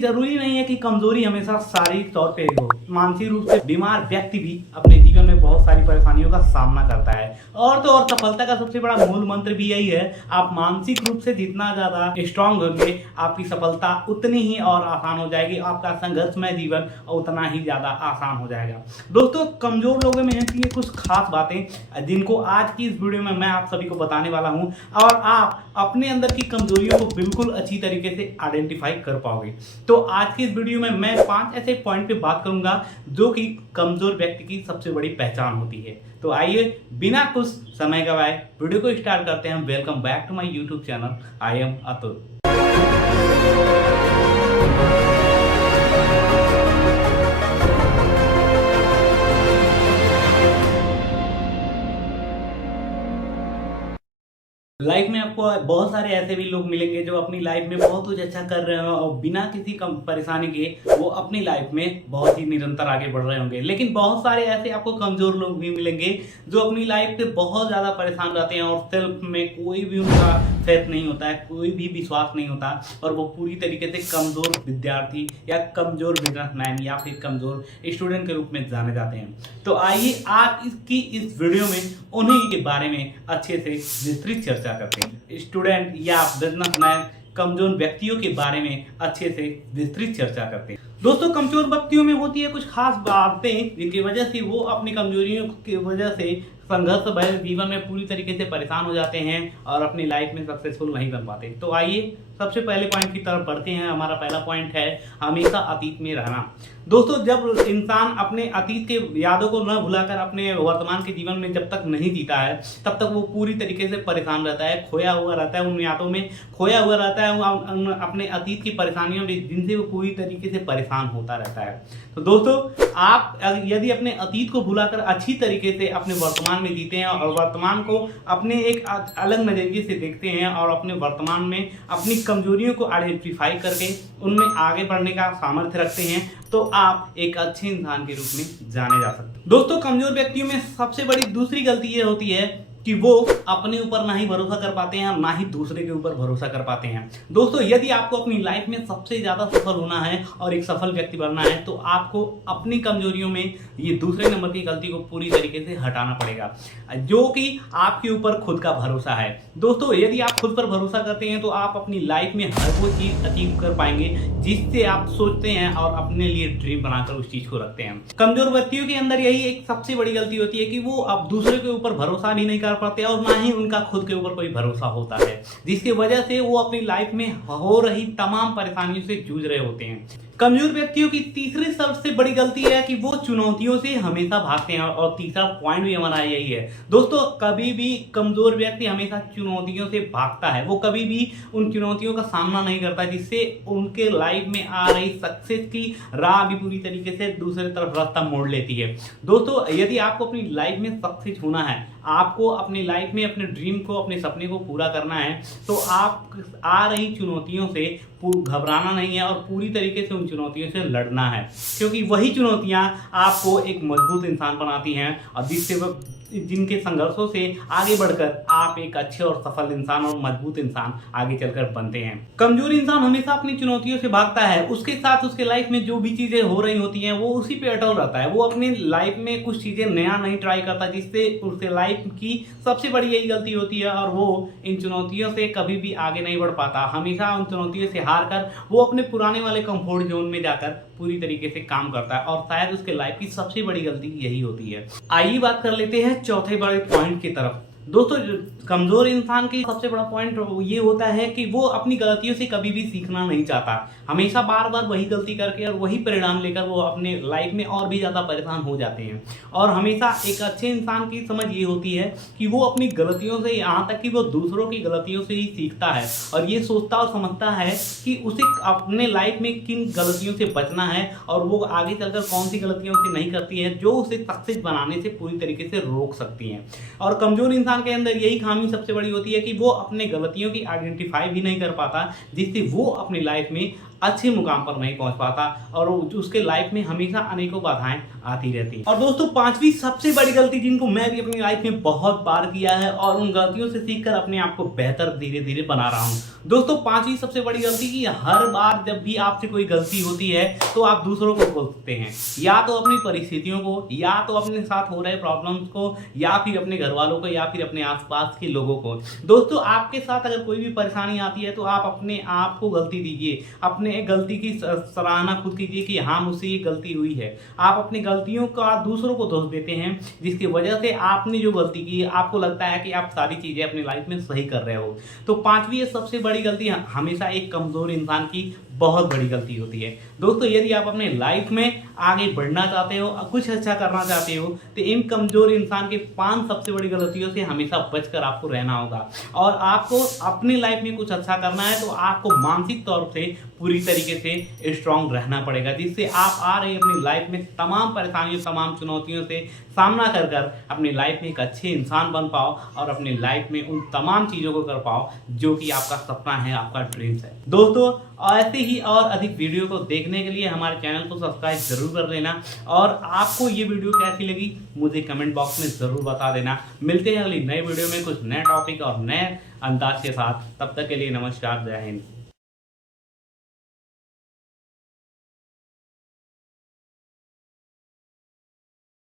जरूरी नहीं है कि कमजोरी हमेशा शारीरिक तौर पे हो। मानसिक रूप से बीमार व्यक्ति भी अपने जीवन में बहुत सारी परेशानियों का सामना करता है। और तो और सफलता का सबसे बड़ा मूल मंत्र भी यही है, आप मानसिक रूप से जितना ज्यादा स्ट्रांग होंगे आपकी सफलता उतनी ही और आसान हो जाएगी, आपका संघर्षमय जीवन उतना ही ज्यादा आसान हो जाएगा। दोस्तों, कमजोर लोगों में ऐसी कुछ खास बातें जिनको आज की इस वीडियो में मैं आप सभी को बताने वाला हूं और आप अपने अंदर की कमजोरियों को बिल्कुल अच्छी तरीके से आइडेंटिफाई कर पाओगे। तो आज की इस वीडियो में मैं 5 ऐसे पॉइंट पे बात करूंगा जो कि कमजोर व्यक्ति की सबसे बड़ी पहचान होती है। तो आइए बिना कुछ समय गवाए वीडियो को स्टार्ट करते हैं। Welcome back to my YouTube channel, I am Atul. Life में आपको बहुत सारे ऐसे भी लोग मिलेंगे जो अपनी लाइफ में बहुत कुछ अच्छा कर रहे हो और बिना किसी कम परेशानी के वो अपनी लाइफ में बहुत ही निरंतर आगे बढ़ रहे होंगे। लेकिन बहुत सारे ऐसे आपको कमजोर लोग भी मिलेंगे जो अपनी लाइफ पे बहुत ज़्यादा परेशान रहते हैं और सेल्फ में कोई भी उनका फेथ नहीं होता है, कोई भी विश्वास नहीं होता और वो पूरी तरीके से कमजोर विद्यार्थी या कमजोर बिजनेसमैन या फिर कमजोर स्टूडेंट के रूप में जाने जाते हैं। तो आइए आज इसकी इस वीडियो में उन्हीं के बारे में अच्छे से विस्तृत चर्चा करते हैं। स्टूडेंट या बिजनेसमैन कमजोर व्यक्तियों के बारे में अच्छे से विस्तृत चर्चा करते हैं। दोस्तों, कमजोर व्यक्तियों में होती है कुछ खास बातें जिनकी वजह से वो अपनी कमजोरियों की वजह से संघर्ष भरे जीवन में पूरी तरीके से परेशान हो जाते हैं और अपनी लाइफ में सक्सेसफुल नहीं बन पाते। तो आइए सबसे पहले पॉइंट की तरफ बढ़ते हैं। हमारा पहला पॉइंट है हमेशा अतीत में रहना। दोस्तों, जब इंसान अपने अतीत के यादों को न भुलाकर अपने वर्तमान के जीवन में जब तक नहीं जीता है तब तक वो पूरी तरीके से परेशान रहता है, खोया हुआ रहता है, उन यादों में खोया हुआ रहता है, अपने अतीत की परेशानियों में जिनसे वो पूरी तरीके से परेशान होता रहता है। तो दोस्तों, आप यदि अपने अतीत को भुलाकर अच्छी तरीके से अपने वर्तमान में जीते हैं और वर्तमान को अपने एक अलग नजरिए से देखते हैं और अपने वर्तमान में अपनी कमजोरियों को आइडेंटिफाई करके उनमें आगे बढ़ने का सामर्थ्य रखते हैं तो आप एक अच्छे इंसान के रूप में जाने जा सकते हैं। दोस्तों, कमजोर व्यक्तियों में सबसे बड़ी दूसरी गलती ये होती है कि वो अपने ऊपर ना ही भरोसा कर पाते हैं और ना ही दूसरे के ऊपर भरोसा कर पाते हैं। दोस्तों, यदि आपको अपनी लाइफ में सबसे ज्यादा सफल होना है और एक सफल व्यक्ति बनना है तो आपको अपनी कमजोरियों में ये दूसरे नंबर की गलती को पूरी तरीके से हटाना पड़ेगा, जो कि आपके ऊपर खुद का भरोसा है। दोस्तों, यदि आप खुद पर भरोसा करते हैं तो आप अपनी लाइफ में हर वो चीज अचीव कर पाएंगे जिससे आप सोचते हैं और अपने लिए ड्रीम बनाकर उस चीज को रखते हैं। कमजोर व्यक्तियों के अंदर यही एक सबसे बड़ी गलती होती है कि वो अब दूसरे के ऊपर भरोसा भी नहीं कर पाते और ना ही उनका खुद के ऊपर कोई भरोसा होता है, जिसकी वजह से वो अपनी लाइफ में हो रही तमाम परेशानियों से जूझ रहे होते हैं। कमजोर व्यक्तियों की तीसरी सबसे बड़ी गलती है कि वो चुनौतियों से हमेशा भागते हैं और तीसरा पॉइंट भी हमारा यही है। दोस्तों, कभी भी कमजोर व्यक्ति हमेशा चुनौतियों से भागता है, वो कभी भी उन चुनौतियों का सामना नहीं करता जिससे उनके लाइफ में आ रही सक्सेस की राह भी पूरी तरीके से दूसरे तरफ रास्ता मोड़ लेती है। दोस्तों, यदि आपको अपनी लाइफ में सक्सेस होना है, आपको अपनी लाइफ में अपने ड्रीम को, अपने सपने को पूरा करना है तो आप आ रही चुनौतियों से घबराना नहीं है और पूरी तरीके से उन चुनौतियों से लड़ना है, क्योंकि वही चुनौतियां आपको एक मजबूत इंसान बनाती हैं और जिनके संघर्षों से आगे बढ़कर आप एक अच्छे और सफल इंसान और मजबूत इंसान आगे चलकर बनते हैं। कमजोर इंसान हमेशा अपनी चुनौतियों से भागता है, उसके साथ उसके लाइफ में जो भी चीजें हो रही होती हैं वो उसी पे अटल रहता है। वो अपनी लाइफ में कुछ चीजें नया नहीं ट्राई करता, जिससे उसके लाइफ की सबसे बड़ी यही गलती होती है और वो इन चुनौतियों से कभी भी आगे नहीं बढ़ पाता। हमेशा उन चुनौतियों से हार कर वो अपने पुराने वाले कंफर्ट जोन में जाकर पूरी तरीके से काम करता है और शायद उसके लाइफ की सबसे बड़ी गलती यही होती है। आइए बात कर लेते हैं चौथे बड़े पॉइंट की तरफ। दोस्तों, कमजोर इंसान की सबसे बड़ा पॉइंट ये होता है कि वो अपनी गलतियों से कभी भी सीखना नहीं चाहता, हमेशा बार बार वही गलती करके और वही परिणाम लेकर वो अपने लाइफ में और भी ज़्यादा परेशान हो जाते हैं। और हमेशा एक अच्छे इंसान की समझ ये होती है कि वो अपनी गलतियों से, यहाँ तक कि वो दूसरों की गलतियों से ही सीखता है और ये सोचता और समझता है कि उसे अपने लाइफ में किन गलतियों से बचना है और वो आगे चलकर कौन सी गलतियों से नहीं करती है जो उसे सक्सेस बनाने से पूरी तरीके से रोक सकती हैं। और कमजोर इंसान के अंदर यही खामी सबसे बड़ी होती है कि वो अपने गलतियों की आइडेंटिफाई भी नहीं कर पाता, जिससे वो अपनी लाइफ में अच्छे मुकाम पर नहीं पहुंच पाता और उसके लाइफ में हमेशा अनेकों बाधाएं आती रहती हैं। और दोस्तों पांचवी सबसे बड़ी गलती जिनको मैं भी अपनी लाइफ में बहुत बार किया है और उन गलतियों से सीखकर अपने आप को बेहतर धीरे धीरे बना रहा हूं। दोस्तों पांचवी सबसे बड़ी गलती की हर बार जब भी आपसे कोई गलती होती है तो आप दूसरों को बोलते हैं, या तो अपनी परिस्थितियों को, या तो अपने साथ हो रहे प्रॉब्लम्स को, या फिर अपने घर वालों को, या फिर अपने आसपास के लोगों को। दोस्तों आपके साथ अगर कोई भी परेशानी आती है तो आप अपने आप को गलती दीजिए, अपने गलती की सराहना खुद कीजिए कि हाँ मुझसे ये गलती हुई है। आप अपनी गलतियों का दूसरों को दोष देते हैं जिसकी वजह से आपने जो गलती की आपको लगता है कि आप सारी चीजें अपनी लाइफ में सही कर रहे हो। तो पांचवी सबसे बड़ी गलती हमेशा एक कमजोर इंसान की बहुत बड़ी गलती होती है। दोस्तों यदि आप अपने लाइफ में आगे बढ़ना चाहते हो, कुछ अच्छा करना चाहते हो, तो इन कमजोर इंसान के 5 सबसे बड़ी गलतियों से हमेशा बचकर आपको रहना होगा। और आपको अपनी लाइफ में कुछ अच्छा करना है तो आपको मानसिक तौर से पूरी तरीके से स्ट्रांग रहना पड़ेगा, जिससे आप आ रही अपनी लाइफ में तमाम परेशानियों, तमाम चुनौतियों से सामना कर कर अपनी लाइफ में एक अच्छे इंसान बन पाओ और अपनी लाइफ में उन तमाम चीज़ों को कर पाओ जो कि आपका सपना है, आपका ड्रीम्स है। दोस्तों ऐसे ही और अधिक वीडियो को देखने के लिए हमारे चैनल को सब्सक्राइब जरूर कर लेना और आपको ये वीडियो कैसी लगी मुझे कमेंट बॉक्स में ज़रूर बता देना। मिलते हैं अगली नई वीडियो में कुछ नए टॉपिक और नए अंदाज के साथ। तब तक के लिए नमस्कार, जय हिंद।